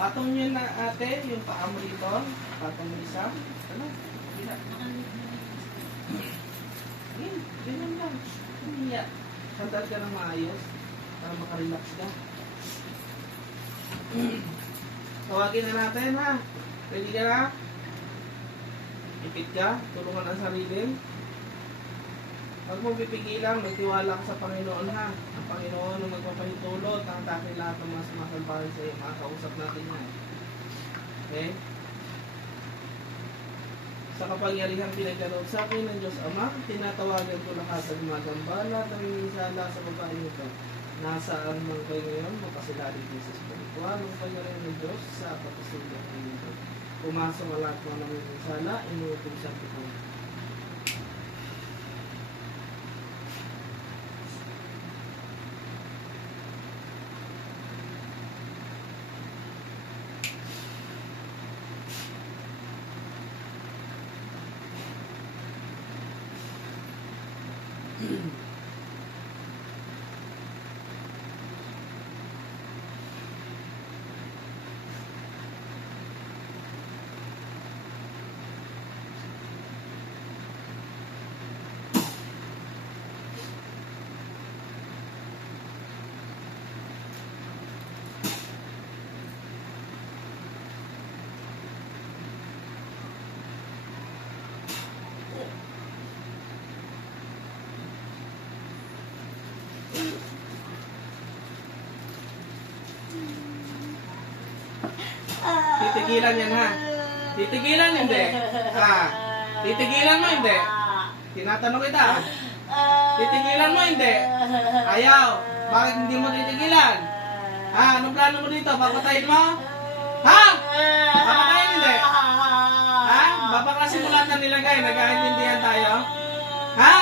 Patong nyo na ate, yung paa mo dito. Patong mo isa. Ano? Gila. Ganyan lang. Umiyak. Sandal ka ng maayos. Para makarelax ka. Tawagin na natin ha. Ready ka na? Ipit ka. Tulungan ang sarili. Huwag mong pipigilan. Magtiwala ka sa Panginoon ha. Ang Panginoon ang magpapahintulot. Ang akin lahat ng mga sumasalbahan sa iyo. Makakausap natin yan. Okay? Sa kapangyarihang pinagkaloob sa akin ng Diyos Ama, tinatawagan ko lahat ng mga gambala at nangingisala sa babaeng ito. Nasaan man kayo ngayon, mapasilalig din sa spiritual, ang pangyarihan ng Diyos sa pagkasulat ng ito. Pumasok ang lahat mga nangingisala, inuutong sa ito. Titigilan yan ha. Titigilan hindi. Ha. Titigilan mo hindi. Tinatanong kita. Titigilan mo hindi. Ayaw. Bakit hindi mo titigilan? Ha? Anong plano mo dito? Papatayin mo? Ha? Papatayin hindi. Ha? Babaklasin mo lahat ng nilagay. Nagkaintindihan tayo? Ha?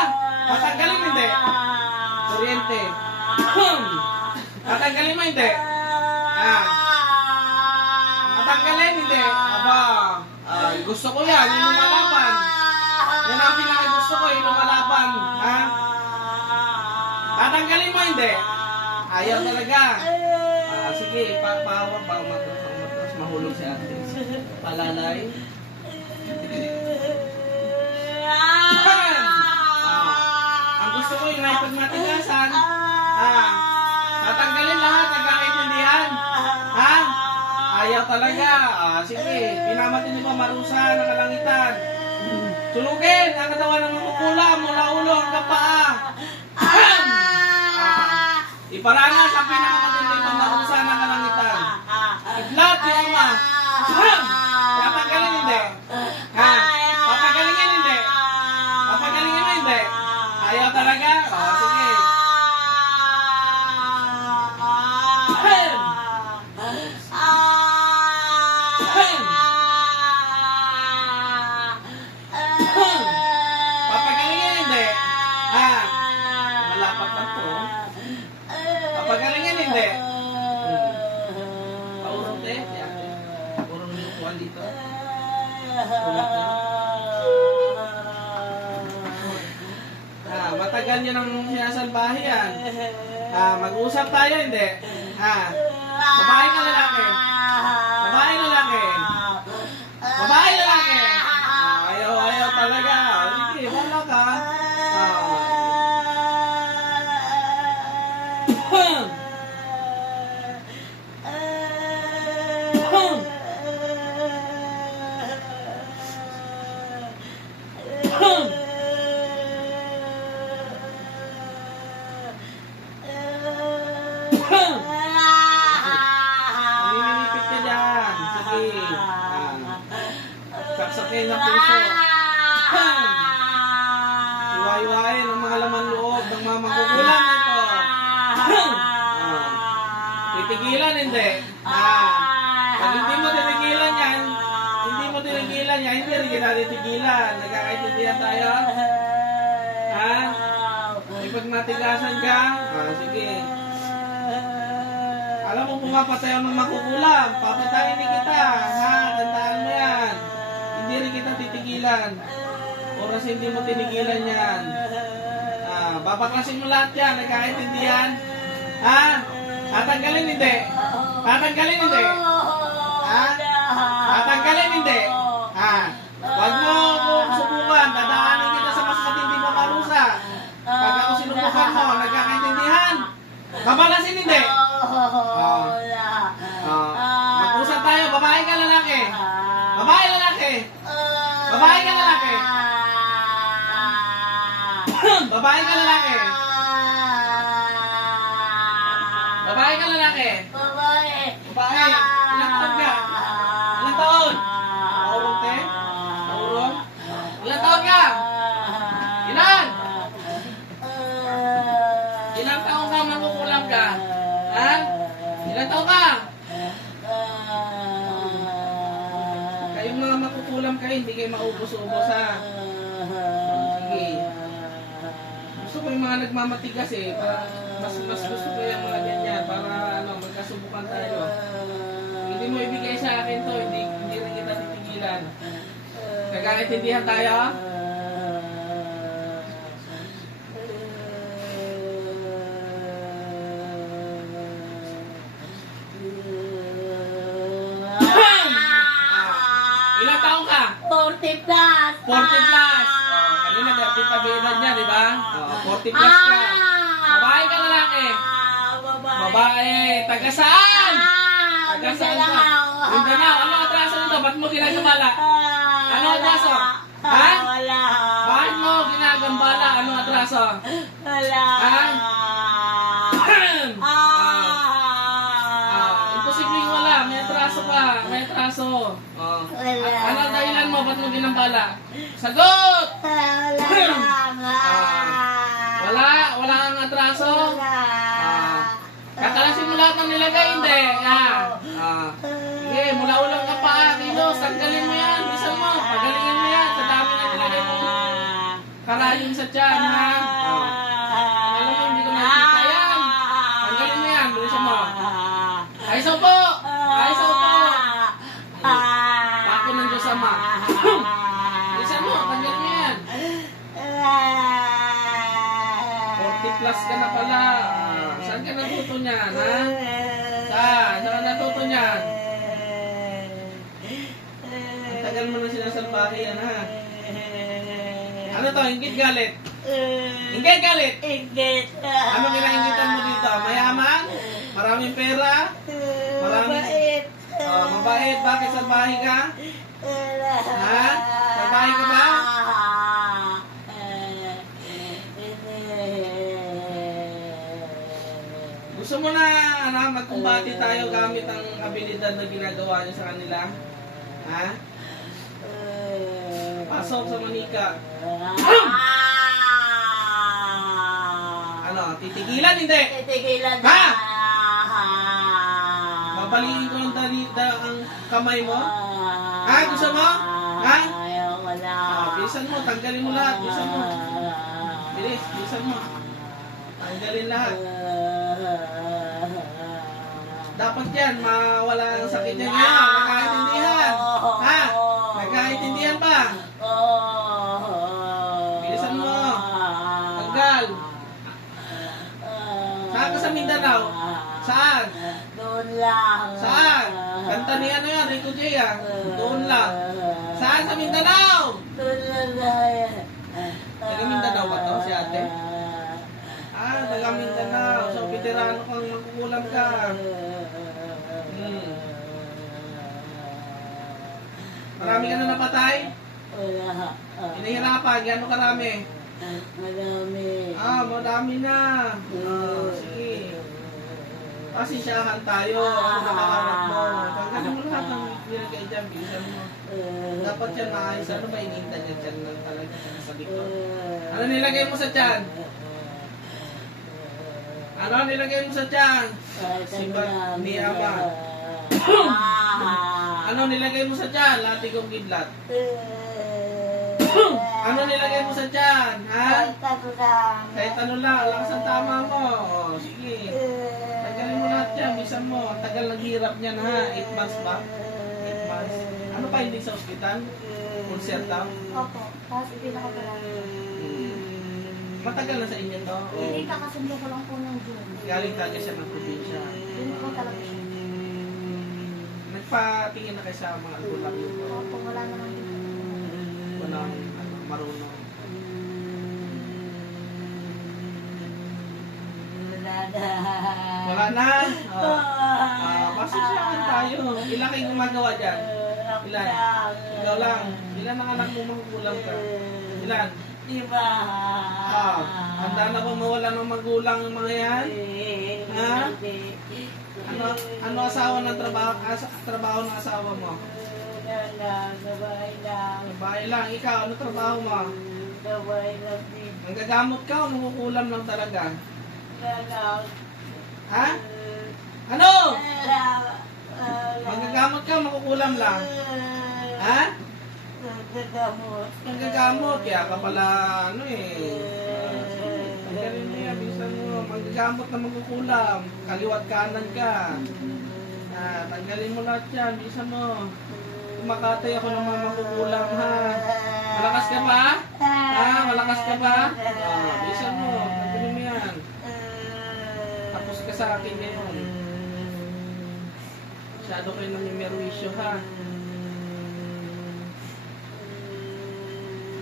Patanggalin hindi. Kuryente. Patanggalin mo hindi. Ha? Tanggalin, hindi. Aba, gusto ko yan, yung lumalaban. Yan ang pinaka-gusto ko, yung lumalaban. Ha? Tatanggalin mo, hindi. Ayaw talaga. Sige, pahawak ba, matras, mahulog si ate. Palalay. Ang gusto ko, yung naipagmatigasan. Tatanggalin lahat, nagkakaintindihan. Ha? Ayaw talaga. Sige, pinamati niyo pa marusa ng kalangitan. Tulugin ang katawan ng mamukula mula ulo hanggang paa. Iparanas ang pinakamatinding pamarusa ng kalangitan. Idlat yung ama. Papagaling hindi. Ha? Papagalingin hindi. Papagalingin mo hindi. Ayaw talaga. Sige. Pagalingin hindi. Paurong te. Paurong yung kuwan dito. Matagal nyo ng sinasalbahe yan. Mag-usap tayo hindi. Babae ka lalaki. Babae lalaki. Babae lalaki. Ayaw talaga. Sige, wala ka. Nininipit ka dyan. Sige. Saksakin ang puso. Iwain ang mga laman loob ng mga magugulang nito. Titigilan hindi. Pag hindi mo titigilan yan, hindi rin kita titigilan. Nagkakaintindihan tayo? Ha? Ipagmatigasan ka? Sige. Alam mo, pumapatay ng makukulang. Papatayin ni kita. Ha? Tandaan mo yan. Hindi rin kita titigilan. Oras hindi mo tinigilan yan. Babaklasin mo lahat yan. Nagkakaintindihan? Ha? Tatanggalin hindi. Tatanggalin hindi. Ha? Tatanggalin, hindi. Ha? Huwag mo kung subukan. Dadaanin kita sa mas matinding mamalusa. Pag ako sinubukan mo, nagkakaintindihan. Babalasin, hindi. Mag-usap tayo. Babae ka, lalaki. Babae, lalaki. Babae ka, lalaki. Babae ka, lalaki. Babae ka, lalaki. Babae. Ilang taon ka? Ilang taon? Naurong, te? Naurong? Ilang taon ka? Ilan? Ilang taon ka makukulam ka? Ha? Ilang taon ka? Kayong mga makukulam kayo, hindi kayo maubos-ubos, ha? Sige. Gusto ko yung mga nagmamatigas eh. Mas gusto ko yung mga ganyan para magkasubukan tayo. Hindi mo ibigay sa akin to, hindi rin kita titigilan. Nagkakaintindihan tayo? Ilang taong ka? 40 plus. 40 plus. Kanina 30 pa edad niya, di ba? 40 plus ka. Babae ka, lalaki? Babae. Taga saan? Taga saan ka? Mindanao. Ano atraso nito? Ba't mo ginagambala? Ano atraso? Ha? Wala. Bakit mo ginagambala? Ano atraso? Wala. Ha? Imposibleng wala. May atraso ka. May atraso. Ano ang dahilan mo? Ba't mo ginambala? Sagot! Wala kang atraso? Kakalasin mo lahat ng nilagay, hindi. Sige, mula ulang ka pa, kilos, tanggalin mo yan, isa mo, pagalingin mo yan, sa dami na nilagay mo. Karayin sa tiyan, ha? Alam mo, hindi ko nakikita yan. Tanggalin mo yan, bilisan mo. Ay, saupo! Ay, saupo! Pako ng Diyos Ama. Bilisan mo, tanggalin mo yan. 40 plus ka na pala. Saan ka natuto niyan, ha? Saan ka natuto niyan? Ang tagal mo na sinasalpaki yan, ha? Ano to? Inggit galit? Inggit galit? Anong inainggitan mo dito? Mayaman? Maraming pera? Mabait. Mabait? Bakit salbahe ka? Ha? Salbahe ka ba? Gusto mo na magkumbati tayo gamit ang abilidad na ginagawa niyo sa kanila? Ha? Pasok sa manika. Ano? Titigilan? Hindi? Titigilan Ha? Babaliin ko ng ang kamay mo? Ha? Gusto mo? Ha? Wala. Bilisan mo. Tanggalin mo lahat. Bilisan mo. Bilis. Bilisan mo. Tanggalin lahat. Dapat yan, mawala ang sakit niya ngayon. Nagkaintindihan. Ha? Nagkaintindihan ba? Bilisan mo. Tanggal. Saan ka sa Mindanao? Saan? Doon lang. Saan? Kanta ni ano yan, Rico J. Doon lang. Saan sa Mindanao? Doon lang. Taga Mindanao ba to, si ate? Taga Mindanao. So, veterano kang magkukulam ka. Marami ka na napatay? Wala. Hinahirapan, gano'ng karami? Madami. Madami na. Sige. Pasensyahan tayo. Ano nakaharap mo? Tanggalin mo lahat ng nilagay dyan. Bilisan mo. Dapat yan maayos. Ano ba inintay niya dyan lang talaga sa likod? Ano nilagay mo sa tiyan? Ano nilagay mo sa tiyan? Sibat ni Ama. Ano nilagay mo sa tiyan? Lati kong kidlat. Ano nilagay mo sa tiyan? Ha? Kahit ano lang. Lakas ang tama mo. Sige. Tanggalin mo lahat yan. Bisan mo. Tagal naghihirap niyan, ha? 8 months ba? 8 months. Ano pa hindi sa ospital? Ulcer daw? Opo. Tapos pinaka-parami. Matagal na sa inyo to? Hindi kakasundo ko lang po ng June. Galing talaga siya ng probinsya. Yun po talaga siya. nagpatingin na kayo sa mga albularyo? Opo, wala naman din. Walang marunong. Wala na. Pasensyahan tayo. Ilan kayo gumagawa dyan? Ilan? Ikaw lang. Ilan ang anak mo magulang ka? Ilan? Diba? Handa na ba mawala ng magulang ang mga yan? Ha? Ano asawa ng trabaho ng asawa mo? Gabay lang. Babae lang. Ikaw, ano trabaho mo? Gabay lang din. Ang gagamot ka o makukulam lang talaga? Galang. Ha? Ano? Magagamot ka o makukulam lang? Ha? Gagamot. Nanggagamot, kaya ka pala ano ang galing niya, bisan mo, manggagamot na magkukulam, kaliwat kanan ka. Tanggalin mo lahat yan, bisan mo. Kumakatay ako ng mga makukulam, ha? Malakas ka ba? Ha? Malakas ka ba? Bisan mo, tanggalin mo yan. Tapos ka sa akin ngayon. Masyado kayo namimerwisyo, ha?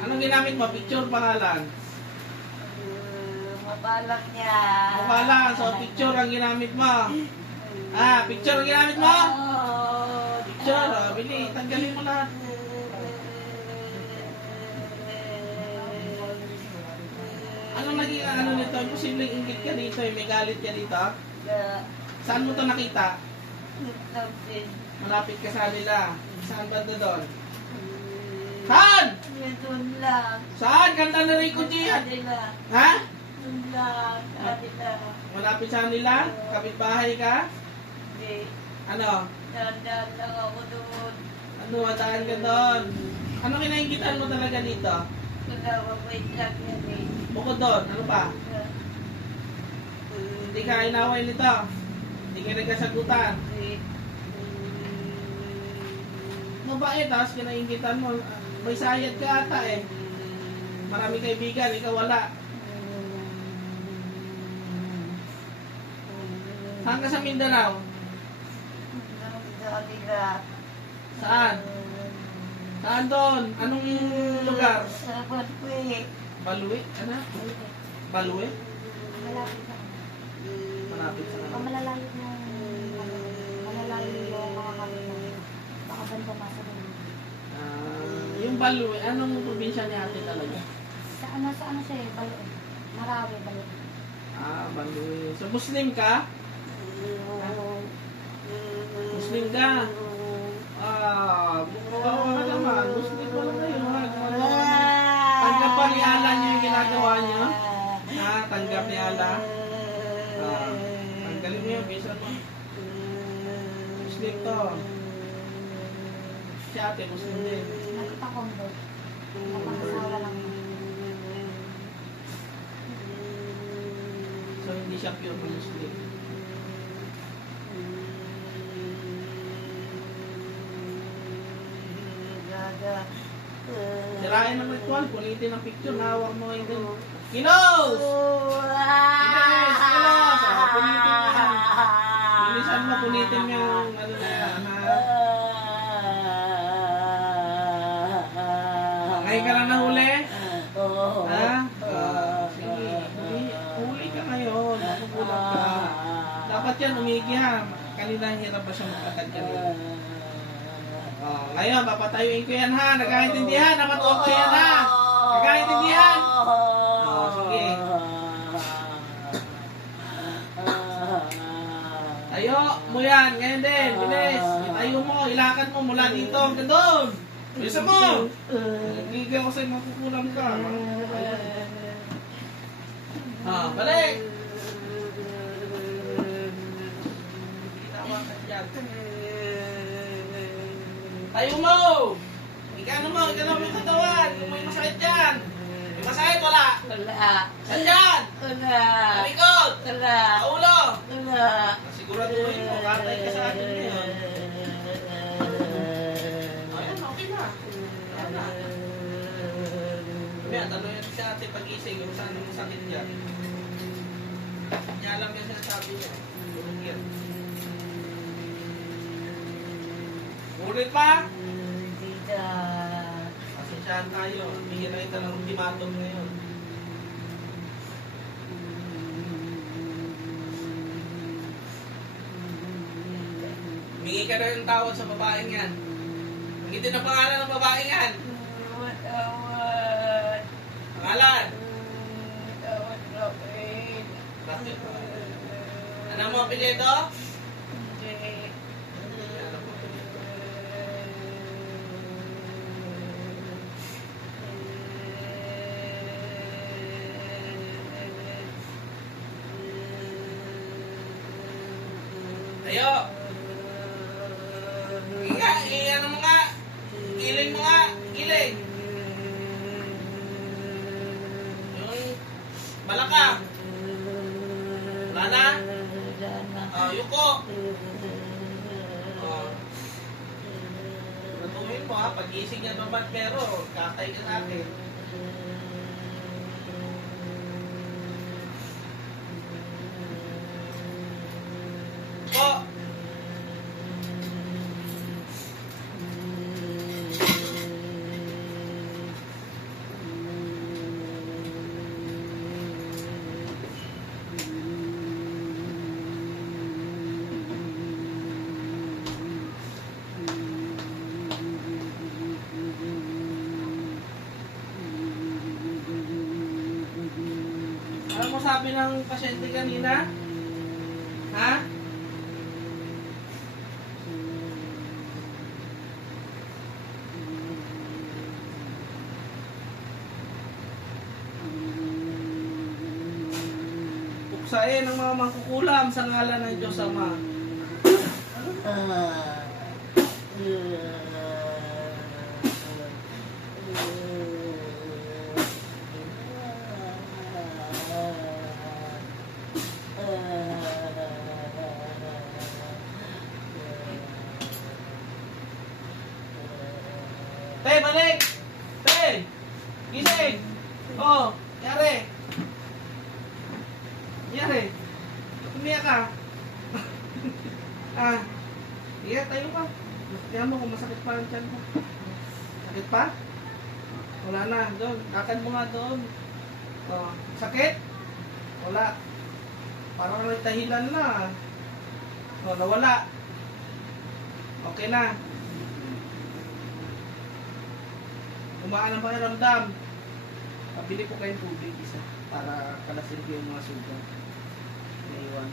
Anong ginamit mo? Picture, pangalan? Mapalang niya. Pangalan, so picture ang ginamit mo. Picture ang ginamit mo? Picture, bili, tanggalin mo lahat. Anong naging ano nito? Imposibleng inggit ka dito, may galit ka dito. Saan mo to nakita? Malapit ka sa nila. Saan ba doon? Saan? Doon lang. Saan? Ganda na rin ko dyan. Kanila. Ha? Doon lang. Kanila. Malapit sa nila? Kapitbahay ka? Hindi. Ano? Dandan lang ako doon. Ano, mataan ka doon? Ano kinaingitan mo talaga dito? Wala, mabait lang yan eh. Bukod doon, ano pa? Hindi ka inaway nito. Hindi ka nagkasagutan. Mabait, tapos kinaingitan mo. May sayad ka ata eh. Marami kaibigan, ikaw wala. Saan ka sa Mindanao? Saan? Saan doon? Anong lugar? Sa Batwe. Balui? Ano? Balui? Malapit na. Malapit sa Baka kanila. malalayo na malalayo yung mga kami na baka banda masa doon. Yung Balui, anong probinsya niya ate talaga? Sa ano siya eh, Balo. Marawi, Balo. Balui. So Muslim ka? Muslim ka? Bukod ka naman. Muslim pala kayo. Tanggap pa ni Allah niyo yung ginagawa niyo? Tanggap ni Allah? Tanggalin mo yung visa mo. Muslim to. Si ate, Muslim din. Nagtakondo. Napangasawa lang. So hindi siya pure na Muslim. Sirain ng ritual, punitin ang picture, nahawak mo ngayon din. Kinos! Kinos! Kinos! Punitin mo yan. Bilisan mo, punitin mo yung ano na yan. Ngayon ka lang nahuli? Ha? Sige, huli ka ngayon. Makukulang ka. Dapat yan, umigi ha. Kanina hirap ba siya magkatag kanina? Ngayon, papatayuin ko yan ha. Nagkaintindihan, napatuwa ko yan ha. Nagkaintindihan? Sige. Tayo mo yan, ngayon din, bilis. Itayo mo, ilakad mo mula dito hanggang doon. Bilisan mo. Nagigil ko sa'yo, makukulang ka. Balik. Ginawa ka dyan. Tayo mo! Ikano mo, ikano mo yung katawan. Kung may masakit dyan. May masakit, wala. Wala. Saan dyan? Wala. Sa likod. Wala. Sa ulo. Wala. Siguraduhin mo, katay ka sa akin ngayon. Ayan, okay na. Ayan na. Kaya, tanongin si ate pag-ising kung saan yung sakit dyan. Niya alam yung sinasabi niya. Tulong yan. Ulit pa? Tita. Pasensyahan tayo. Bigyan na kita ng ultimatum ngayon. Humingi ka na ng tawad sa babaeng yan. Hindi na pangalan ng babaeng yan. Tawad. Pangalan. Tawad kapit. Bakit? Ano mo apelyido? Hindi. Tayo. Iga, ano mo nga? Giling mo nga. Giling. Yung balaka. Wala na? Yuko. Matuhin mo ha. Pag-ising yan naman pero katay ka natin. Po. Ano mo sabi ng pasyente kanina? Ha? Puksain ang mga mangkukulam sa ngalan ng Diyos Ama. Tay, balik! Tay! Gising! Oh, yari! Yari! Umiyak ka! Iya, tayo pa. Tingnan mo kung masakit pa ang tiyan mo. Sakit pa? Wala na, doon. Lakad mo nga doon. Oh, sakit? Wala. Parang nagtahilan na. Oh, nawala. Okay na. Umaan ang pakiramdam. Pabili ko kayong tubig isa para kalasin ko yung mga sugat. Naiwan.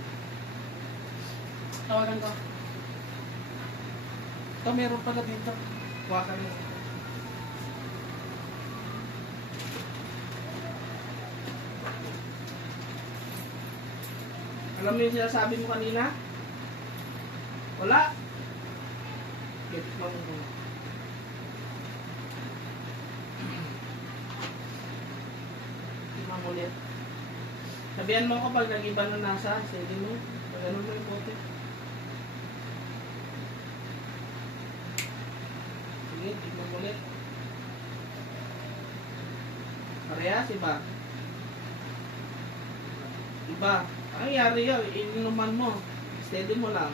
Tawagan ko. Ito, meron pala dito. Kuha ka na. Alam mo yung sinasabi mo kanina? Wala. Get mo mo. Tingnan ulit. Sabihan mo ako pag nag-iba na nasa. Sige mo. Pag ano mo yung bote. Sige, tingnan mo ulit. Parehas, iba. Iba. Ang nangyari yun, ininuman mo. Steady mo lang.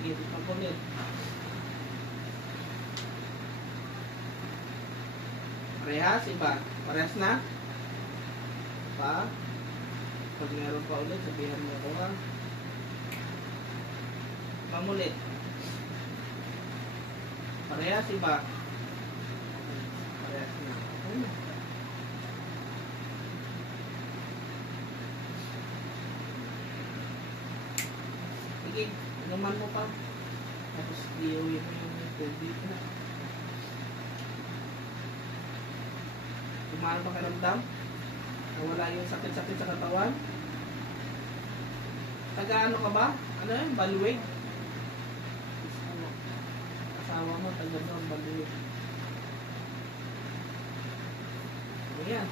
Sige, tingnan mo ulit. Parehas, iba. Parehas na? Pa? Pag meron pa ulit, sabihan mo ko ha. Mamulit. Parehas, iba. Parehas na. Sige, inuman mo pa. Tapos iuwi mo yung tubig na. Kumaan pa karamdam? Nawala yung sakit-sakit sa katawan? Taga ano ka ba? Ano yun? Baluwig? Asawa mo, taga doon, baluwig. Ayan.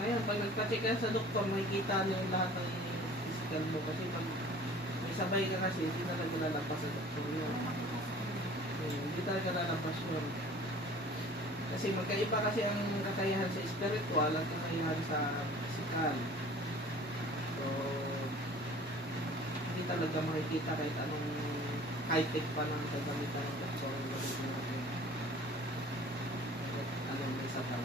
Ngayon, pag nagpa-check ka sa doktor, makikita niyo yung lahat ng physical mo. Kasi pag may sabay ka kasi, hindi na naglalabas sa doktor yun. Hindi talaga lalabas yun. Kasi magkaiba kasi ang kakayahan sa spiritual at kakayahan sa physical. So, hindi talaga makikita kahit anong high-tech pa ng kagamitan ng doktor. Anong may sabaw.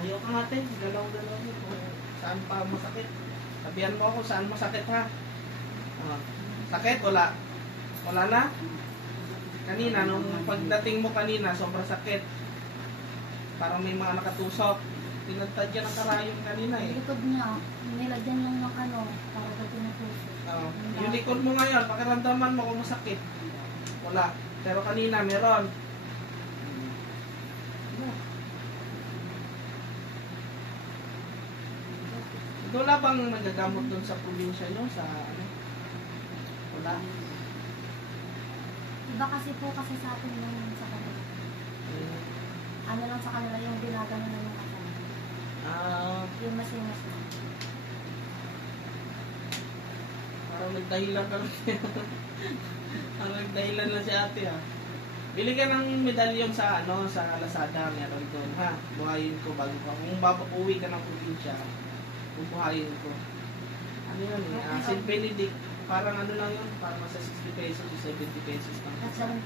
Ayaw ka nga, te. Galaw-galaw mo. Kung saan pa masakit. Sabihan mo ako saan masakit, ha? Sakit? Wala. Wala na? Kanina, nung pagdating mo kanina, sobrang sakit. Parang may mga nakatusok. Tinagtad yan ang karayong kanina eh. Yung likod niya, nilagyan lang ng ano, para sa tinutusok. Yung likod mo ngayon, pakiramdaman mo kung masakit. Wala. Pero kanina, meron. Wala bang nagagamot doon sa probinsya nyo? Sa ano? Wala. Iba kasi po kasi sa atin yung sa kanila. Ano lang sa kanila yung ginagano na yung kasama. Yung masinas na. Parang nagdahilan ka lang. Parang nagdahilan na si ate ha. Bili ka ng medalyon sa ano sa Lazada, meron doon ha. Buhayin ko bago ka. Kung uwi ka ng probinsya, bubuhayin ko. Ano yun eh? St. Benedict. Parang ano lang yun. Parang sa 60 pesos o 70 pesos lang. At sa rin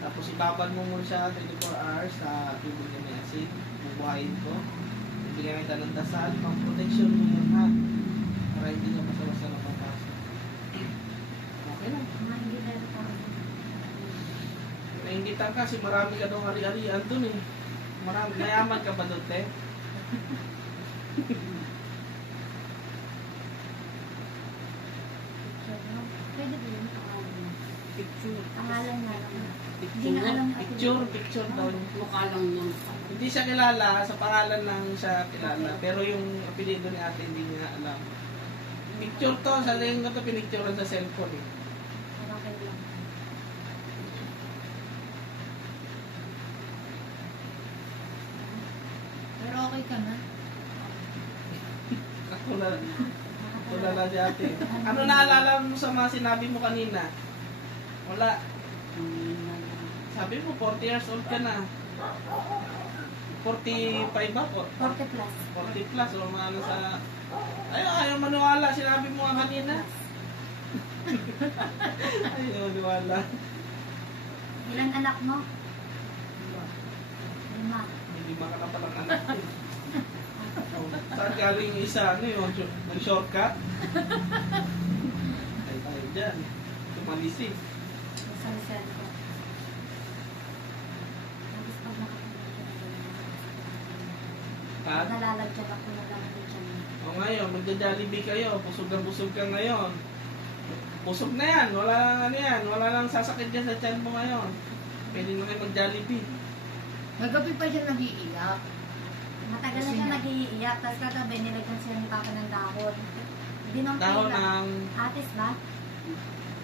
Tapos ibabad mo muna siya 24 hours sa tubig na may acid. Bubuhayin ko. Bibigyan kita ng dasal. Pang protection mo yun ha. Para hindi ka basta-basta napapasok. Okay lang. mga hindi tayo parang. Naingitan ka kasi marami ka daw hari-harian dun eh. Marami. Mayaman ka ba doon, te? Pwede ba yun? Picture. Pangalan nga lang. Hindi na alam natin. Picture daw. Mukha lang yun. Hindi siya kilala, sa pangalan lang siya kilala. Pero yung apelido ni ate hindi niya alam. Picture to, sa linggo ko to pinicturean sa cellphone eh. Okay lang. Pero okay ka na. Tulala si ate. Ano naalala mo sa mga sinabi mo kanina? Wala. Sabi mo, 40 years old ka na. 45 ba? 40 plus. 40 plus. O mga ano sa... Ayaw maniwala. Sinabi mo nga kanina. Ayaw maniwala. Ilan anak mo? 5. Hindi ka na palang anak. Saan galing yung isa? Ano yun? Nag-shortcut? Ay tayo dyan. Tumalisi. Sa Rizal ko. Tapos pag At? nalalagyan ako na lang din siya. O ngayon, magja-jollibee kayo. Busog na busog ka ngayon. Busog na yan. Wala lang ano yan. Wala lang sasakit dyan sa tiyan mo ngayon. Pwede na kayo mag-jollibee. Nagabi pa siya nag-iiyak. Matagal na siya nag-iiyak. Tapos kagabi nilagyan siya ng papa ng dahon. Dahon Dinompila. ng... Atis ba?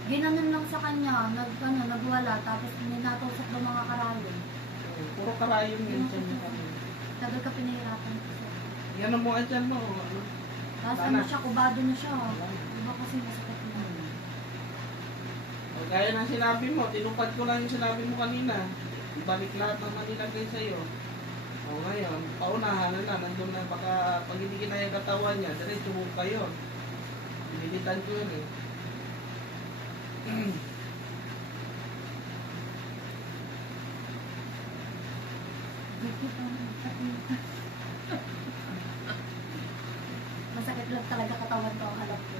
Ginanon lang sa kanya. Nagwala. Tapos ninatusok ng mga karayon. Puro karayong yun tiyan mo kami. Tagal ka pinahirapan ko siya. Yan ang mga tiyan mo. Ano? Tapos Wala ano na. siya, kubado na siya. Diba kasi masakit na. O, gaya ng sinabi mo, tinupad ko lang yung sinabi mo kanina. Ibalik lahat ng manilagay sa'yo. O ngayon, paunahan na lang. Nandun na baka pag hindi kinaya katawan niya, diretso mo pa yun. Binilitan ko yun eh. Masakit lang talaga katawan ko ang alam ko.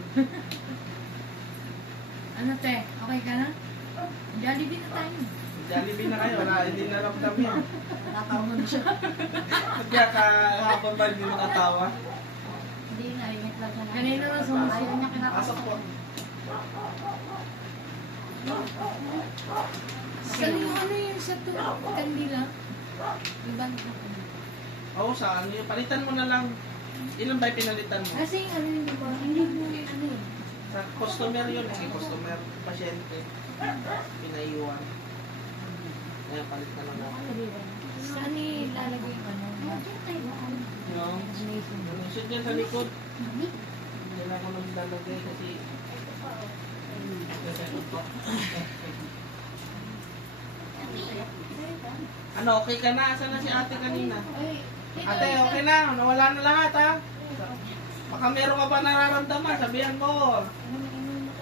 Ano te? Okay ka na? Jollibee na tayo. Jollibee na kayo, wala, hindi naramdam yun. Natawa na siya. Kaya kahapon ba hindi nakatawa? Hindi nga, ingit lang siya. Kanina na sumusunod. Ayaw niya Pasok kinapasok. po. Saan yung ano yung sa kandila? Ibang Oo, saan yun? Palitan mo na lang. Ilan ba yung pinalitan mo? Kasi ano yung iba? Hindi mo ano eh. Sa customer yun, kasi customer, pasyente. Pinaiwan. Ayan, palit na lang ako. Saan ilalagay yung ano? Yung, ano siya dyan sa likod. Hindi na ako naglalagay kasi ano, okay ka na? Asan na si ate kanina? Ate, okay na. Nawala na lahat, ha? Baka meron ka pa nararamdaman, sabihan mo.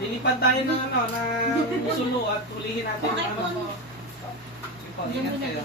Lilipad tayo ng ano, ng sulo at hulihin natin yung ano. Ingat kayo.